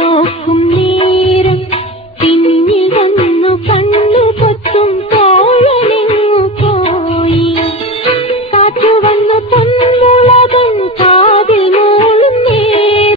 लोक